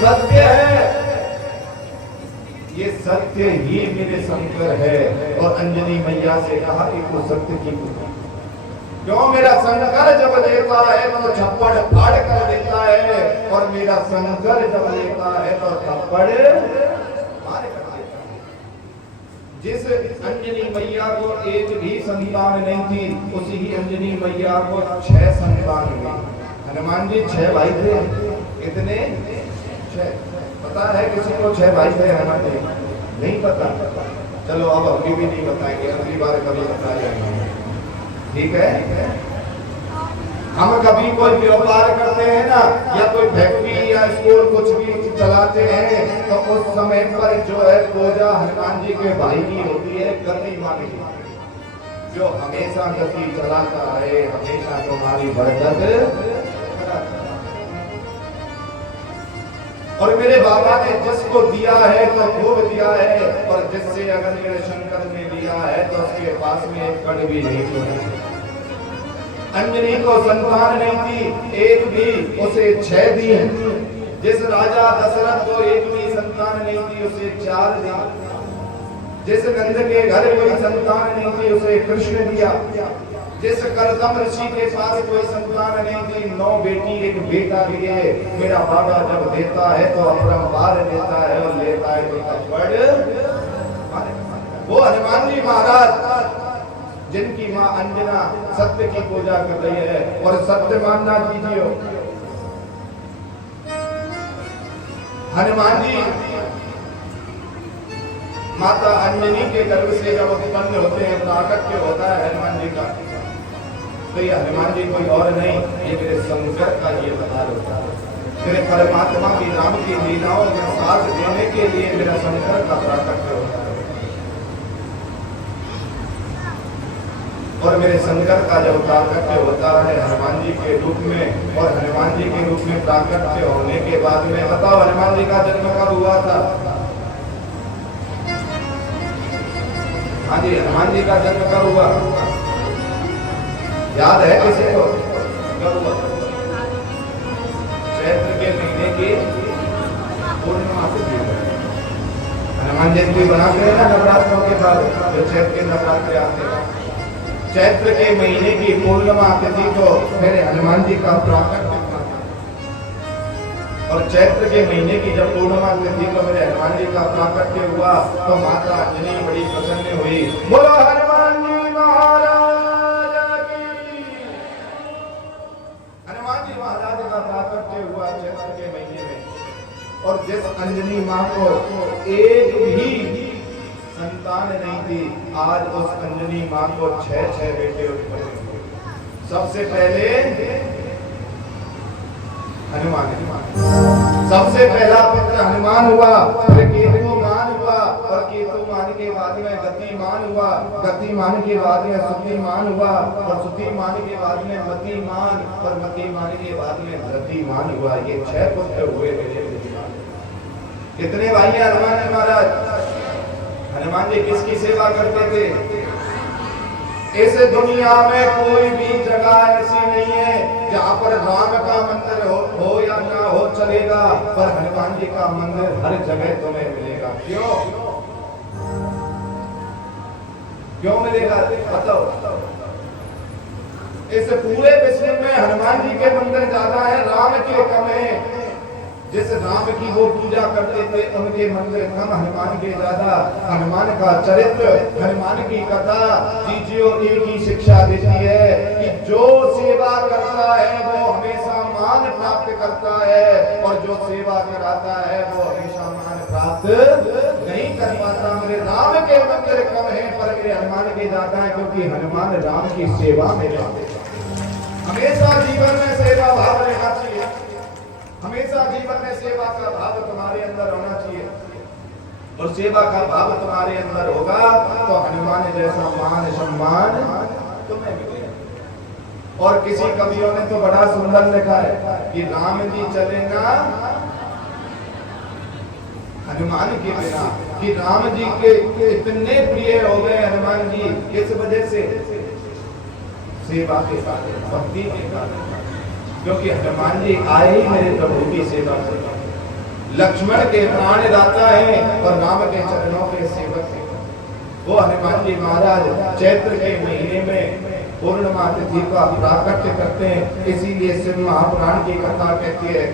सत्य है, ये सत्य ही मेरे शंकर है। और अंजनी मैया से कहा कि वो सत्य की क्यों मेरा शंकर जब लेता है तो थप्पड़ फाड़ कर देता है, और मेरा शंकर जब लेता है तो थप्पड़ मार कर देता है। जिस अंजनी मैया को एक भी संतान नहीं थी, उसी ही अंजनी मैया को 6 संतान हुए। हनुमान जी 6 भाई थे। कितने? 6। पता है किसी को 6 भाई थे हनुमान जी? नहीं पता। चलो अब अभी भी नहीं बताएंगे, अगली बार कभी बता जाएंगे, ठीक है। हम कभी कोई व्यापार करते हैं ना, या कोई फैक्ट्री या स्कूल कुछ भी चलाते हैं, तो उस समय पर जो है पूजा हनुमान जी के भाई की होती है, गति मानी, जो हमेशा गति चलाता है, हमेशा तुम्हारी बरकत। और मेरे बाबा ने जिसको दिया है तो खूब दिया है, और जिससे अगर मेरे शंकर ने लिया है तो उसके पास में एक कण भी नहीं छोड़ा। अंजनी को संतान नहीं थी एक भी, उसे 6 दी। जिस राजा दशरथ को एक भी संतान नहीं थी, उसे 4 दिया। जिस नंद के घर कोई संतान नहीं थी, उसे कृष्ण दिया। जिस करदम ऋषि के पास कोई संतान नहीं थी, 9 बेटी 1 बेटा लिए। मेरा बाबा जब देता है तो अपरंपार देता है, और लेता है तो थप्पड़। वो हनुमान जी महाराज जिनकी मां अंजना सत्य की पूजा कर रही है, और सत्य मानना कीजिए। हनुमान जी माता अंजनी के गर्भ से जब उत्पन्न होते हैं, प्राकट्य होता है हनुमान जी का, तो ये हनुमान जी कोई और नहीं, ये मेरे शंकर का ये अवतार होता है। मेरे परमात्मा की राम की लीलाओं में साथ देने के लिए मेरा शंकर का प्राकट्य होता है। और मेरे शंकर का जब प्राकट्य होता है हनुमान जी के रूप में, और हनुमान जी के रूप में प्राकट्य होने के बाद में, बताओ हनुमान जी का जन्म कब हुआ था? हाँ जी, हनुमान जी का जन्म कब हुआ? याद है किसी को? कब हुआ? चैत्र के महीने की पूर्णिमा तिथि। हनुमान जयंती बनाते हैं ना नवरात्रों के बाद, जो चैत्र के नवरात्रे आते हैं, चैत्र के महीने की पूर्णिमा तिथि को मेरे हनुमान जी का प्राकट्य था। और चैत्र के महीने की जब पूर्णिमा तिथि को मेरे हनुमान जी का प्राकट्य हुआ, तो माता अंजनी बड़ी प्रसन्न हुई। बोलो हनुमान जी महाराज की। हनुमान जी महाराज का प्राकट्य हुआ चैत्र के महीने में, और जिस अंजनी माँ को एक भी संतान नहीं थी, आज उस अंजनी मां को 6 बेटे उत्पन्न हुए। सबसे पहले हनुमान, सबसे पहला पुत्र हनुमान हुआ, फिर केतुमान हुआ, और केतुमान के बाद में गतिमान हुआ, गतिमान के बाद में सुतिमान हुआ, और सुतिमान के बाद में मतिमान, और मतिमान के बाद में धृतिमान हुआ। ये 6 पुत्र हुए मेरे। कितने भाई हैं हनुमान जी महाराज? हनुमान जी किसकी सेवा करते थे? इस दुनिया में कोई भी जगह ऐसी नहीं है जहाँ पर राम का मंदिर हो या ना हो चलेगा, पर हनुमान जी का मंदिर हर जगह तुम्हें मिलेगा। क्यों? क्यों मिलेगा बताओ? इस पूरे विश्व में हनुमान जी के मंदिर ज्यादा है, राम के कम है। जिस राम की वो पूजा करते थे उनके मंदिर कम, हनुमान के ज्यादा। हनुमान का चरित्र, हनुमान की कथा चीजों एक ही शिक्षा देती है कि जो सेवा करता है वो हमेशा मान प्राप्त करता है, और जो सेवा कराता है वो हमेशा मान प्राप्त नहीं कर पाता। मेरे राम के मंदिर कम है, पर मेरे हनुमान के ज्यादा है, क्योंकि हनुमान राम की सेवा में जाते हैं। हमेशा जीवन में सेवा भाव रहना चाहिए, हमेशा जीवन में सेवा का भाव तुम्हारे अंदर होना चाहिए, और सेवा का भाव तुम्हारे अंदर होगा तो हनुमान जैसा मान सम्मान तुम्हें मिलेगा। और किसी कवियों ने तो बड़ा सुंदर लिखा है कि राम जी चले ना हनुमान के बिना, कि राम जी के इतने प्रिय हो गए हनुमान जी, किस वजह से? सेवा के कारण, भक्ति के कारण। क्योंकि हनुमान जी आए ही मेरे प्रभु की सेवा से, लक्ष्मण के प्राणदाता है और राम के चरणों के सेवक है। वो हनुमान जी महाराज चैत्र के महीने में पूर्णिमा तिथि का प्राकट्य करते हैं। इसीलिए शिव महापुराण की कथा कहती है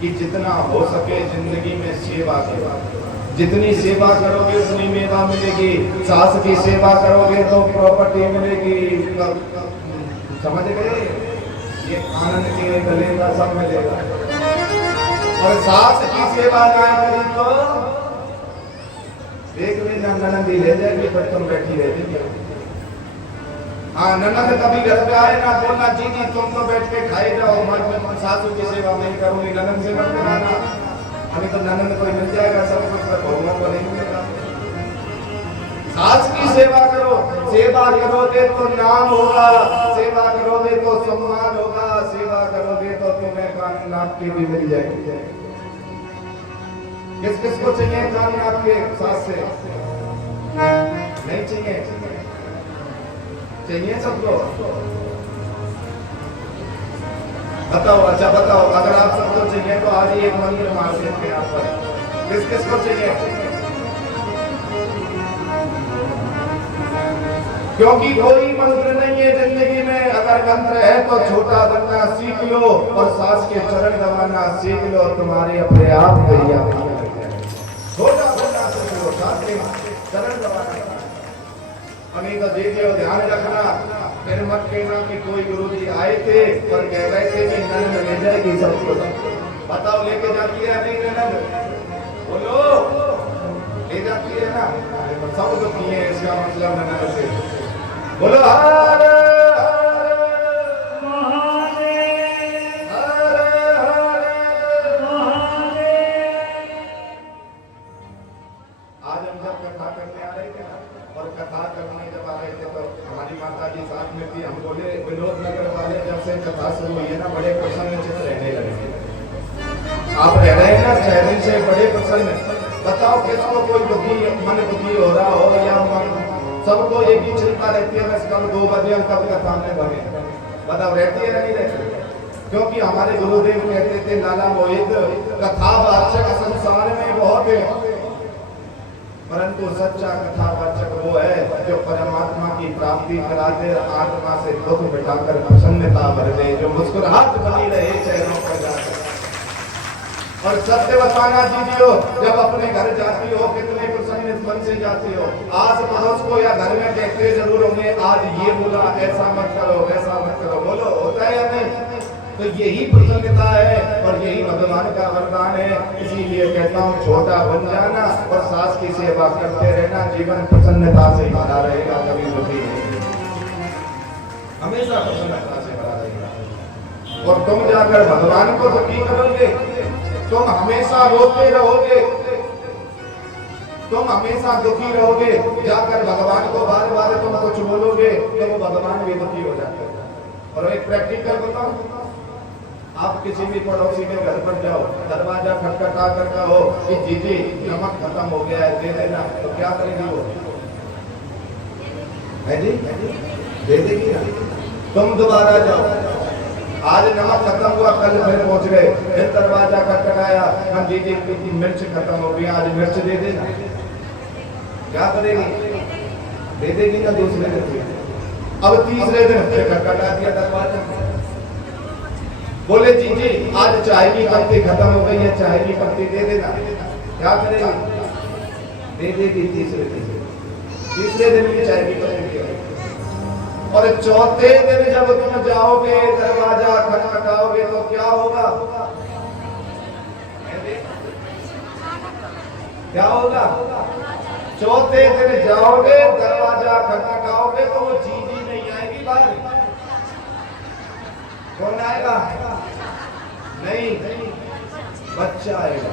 कि जितना हो सके जिंदगी में सेवा करो, जितनी सेवा करोगे उतनी मेवा मिलेगी। सास की सेवा करोगे तो प्रॉपर्टी मिलेगी। समझ गए? ये आनंद के गले का सब मिलेगा। और सास की सेवा ना करी तो देख लेना ननदी ले जाएगी, पर तुम बैठी रहती। हाँ, ननद कभी घर पे आए ना बोलना जी जी तुम तो बैठ के खाए जाओ, मैं सासू की सेवा नहीं करूंगी। ननद से मत कराना, अभी तो ननद कोई मिल जाएगा सब कुछ, पर बहुओं को नहीं मिलेगा। सास की सेवा करो, सेवा करोगे तो नाम होगा, सेवा करोगे तो सम्मान होगा, सेवा करोगे तो तुम्हें कान नाप के भी मिल जाएगी। किस किस को चाहिए कान नाप के सास से? नहीं चाहिए? चाहिए सबको? बताओ। अच्छा बताओ, अगर आप सबको चाहिए तो आज ही एक मंदिर मार देते हैं आप पर। किस किस को चाहिए? क्योंकि कोई मंत्र नहीं है जिंदगी में। अगर मंत्र है तो छोटा बनना सीख लो और सास के चरण दबाना सीख लो, तुम्हारे अपने आप गैया छोटा बनना सीख लो, सास के चरण दबाना। नहीं तो देखिए ध्यान रखना, फिर मत कहना कि कोई गुरुजी आए थे और कह रहे थे कि ननद ले जाएगी सबको। बताओ लेके जाती है नहीं ननद? बोलो, ले जाती है ना? सब दुखी है, इसका मतलब ननद से। बोलो हर कथा शुरू हुई है ना, बड़े प्रसन्न चित्त रहने लगे। आप रह रहे हैं ना चैन से, बड़े प्रसन्न। बताओ किसको कोई दुखी मन दुखी हो रहा हो या मन, सबको एक ही चिंता रहती है बस कब 2 बजे हम कब कथा में बने। बताओ रहती है नहीं रहती? क्योंकि हमारे गुरुदेव कहते थे लाला मोहित, कथावाचक संसार में बहुत है, परंतु सच्चा कथावाचक वो है जो परमात्मा की प्राप्ति करा दे, आत्मा से दुख मिटाकर प्रसन्नता भर दे, जो मुस्कुराहट बनी रहे चेहरों पर जाकर। और सत्य बताना दीजिए, जब अपने घर जाती हो कितने प्रसन्न मन से जाती हो। आस पड़ोस को या घर में कहते जरूर होंगे आज ये बोला, ऐसा मत करो वैसा मत करो। बोलो होता है या नहीं? तो यही प्रसन्नता है और यही भगवान का वरदान है। इसीलिए कहता हूँ छोटा बन जाना और सास की सेवा करते रहना, जीवन प्रसन्नता से भरा रहेगा, कभी दुखी नहीं, हमेशा प्रसन्नता से भरा रहेगा। और तुम जाकर भगवान को दुखी करोगे, तुम हमेशा रोते रहोगे, तुम हमेशा दुखी रहोगे, जाकर भगवान को बार बार तुम कुछ बोलोगे तो वो भगवान भी दुखी हो जाते हैं। और एक प्रैक्टिकल बताऊं, आप किसी भी पड़ोसी के घर पर जाओ, दरवाजा खटखटा कर कहो कि जीजी नमक खत्म हो गया है दे देना, तो क्या करेगी वो? है जी दे देगी ना। तुम दोबारा जाओ, आज नमक खत्म हुआ, कल फिर पहुंच गए, फिर दरवाजा खटखटाया, हम जीजी की मिर्च खत्म हो गई, आज मिर्च दे देना। क्या करेगी? दे देगी ना दूसरे दिन। अब तीसरे दिन फिर खटखटा दिया दरवाजा, बोले जी आज चाय की पत्ती खत्म हो गई है, चाय की पत्ती दे देना। क्या करेगी? दे देगी तीसरे दिन भी चाय की पत्ती दे। और चौथे दिन जब तुम जाओगे दरवाजा खटखटाओगे तो क्या होगा? क्या होगा? चौथे दिन जाओगे दरवाजा खटखटाओगे तो वो जीजी नहीं आएगी बाहर। कौन आएगा? नहीं, बच्चा आएगा।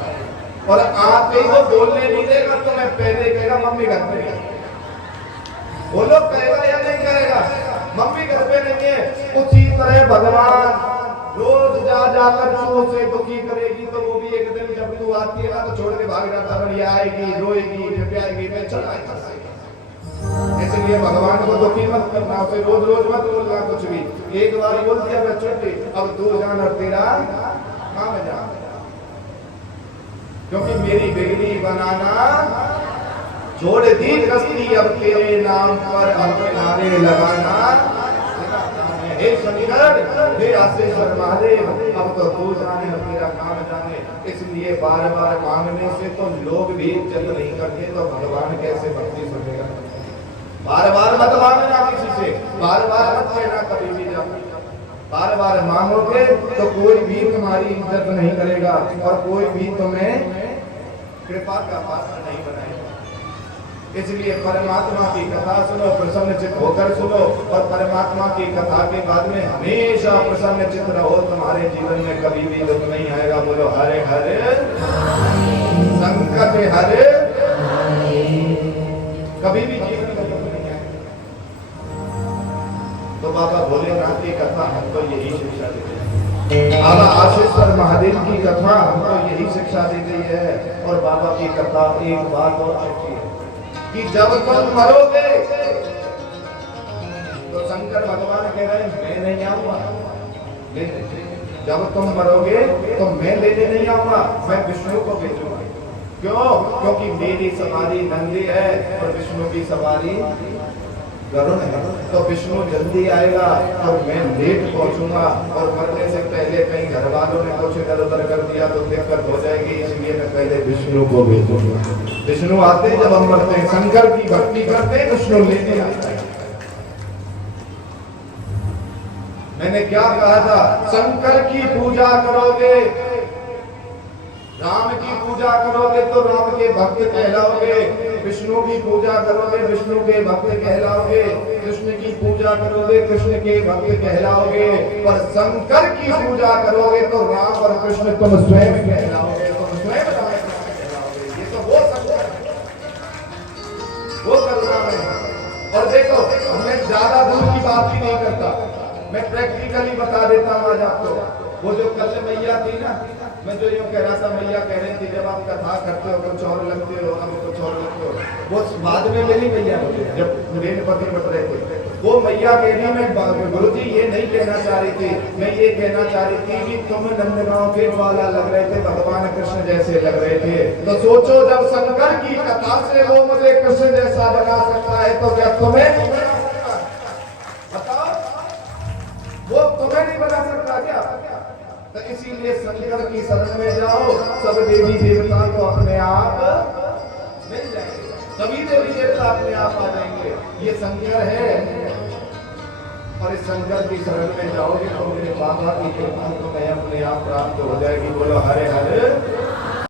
और आते ही वो बोलने नहीं देगा, तो मैं पहले कहेगा मम्मी घर पे है। वो लोग कहेगा या नहीं कहेगा? मम्मी घर पे नहीं है। उसी तरह भगवान रोज जा जाकर तू उसे दुखी करेगी तो वो भी एक दिन जब तू आती है ना तो छोड़ के भाग जाता है, आएगी रोएगी प्याएगी मैं चला आएगा। इसलिए भगवान को दुखी मत करना, उसे रोज रोज मत बोलना कुछ भी। एक बार बोल दिया मैं छुट्टी, अब तू जान और तेरा काम जान। मेरी बिगड़ी बनाना, छोड़ दी कश्ती अब तेरे नाम पर अब किनारे लगाना। हे शंकर, हे आशीश्वर महादेव, अब तो तू जाने अब तेरा काम जाने। इसलिए बार बार मांगने से तो लोग भी इज्जत नहीं करते, तो भगवान कैसे भक्ति सुनेगा। बार बार मत मांगना किसी से, बार बार मत कहना कभी भी जब बार बार मांगोगे तो कोई भी तुम्हारी इज्जत नहीं करेगा और कोई भी तुम्हें कृपा का पात्र नहीं बनाएगा। इसलिए परमात्मा की कथा सुनो, प्रसन्नचित्त होकर सुनो, और परमात्मा की कथा के बाद में हमेशा प्रसन्नचित्त रहो। तुम्हारे जीवन में कभी भी दुख नहीं आएगा। बोलो हरे हरे, संकट हरे, कभी भी जीवन में दुख नहीं आएगा। तो बाबा भोलेनाथ की कथा हमको यही शिक्षा देती है। बाबा आशीश्वर महादेव की कथा हमको यही शिक्षा देती है। और बाबा की कथा एक बात और अच्छी है कि जब तुम मरोगे तो शंकर भगवान कह रहे हैं मैं नहीं आऊंगा, जब तुम मरोगे तो मैं लेने नहीं आऊंगा, मैं विष्णु को भेजूंगा। क्यों? क्योंकि मेरी सवारी नंदी है और विष्णु की सवारी गरुड़ है। तो विष्णु जल्दी आएगा और मैं लेट पहुंचूंगा, और मरने से पहले कहीं घर वालों ने कुछ इधर उधर कर दिया तो दिक्कत हो जाएगी। इसलिए मैं पहले विष्णु को भेजूंगा। विष्णु आते जब हम मरते हैं, शंकर की भक्ति करते हैं, विष्णु लेने आता है। मैंने क्या कहा था? शंकर की पूजा करोगे, राम की पूजा करोगे तो राम के भक्त कहलाओगे, विष्णु की पूजा करोगे विष्णु के भक्त कहलाओगे, कृष्ण की पूजा करोगे कृष्ण के भक्त कहलाओगे, पर शंकर की पूजा करोगे तो राम और कृष्ण तुम स्वयं कहलाओगे, तुम स्वयं राम कहलाओगे। ये तो वो शंकर, वो करुणा है। और देखो, मैं ज्यादा दूर की बात ही नहीं करता, मैं प्रैक्टिकली बता देता हूँ आज आपको। वो जो कल मैया थी ना, मैं जो यूँ कह रहा था, मैया कह रही थी जब आप कथा करते हो कुछ और लगते हो, अब कुछ और लगते हो। वो बाद में मिली मैया मुझे, जब रेणुपति बट रहे थे, वो मैया कह रही मैं गुरु जी ये नहीं कहना चाह रही थी, मैं ये कहना चाह रही थी कि तुम नंदगांव के वाला लग रहे थे, भगवान कृष्ण जैसे लग रहे थे। तो सोचो जब शंकर की कथा से वो मुझे कृष्ण जैसा बना सकता है तो क्या तुम्हें नहीं बना सकता? बताओ, वो तुम्हें नहीं बना सकता क्या? तो इसीलिए शंकर की शरण में जाओ, सब देवी देवता को अपने आप मिल जाएंगे, सभी देवी देवता अपने आप आ जाएंगे। ये शंकर है, और इस शंकर की शरण में जाओगे तो मेरे बाबा की कृपा तुम्हें अपने आप प्राप्त हो जाएगी। बोलो हरे हरे,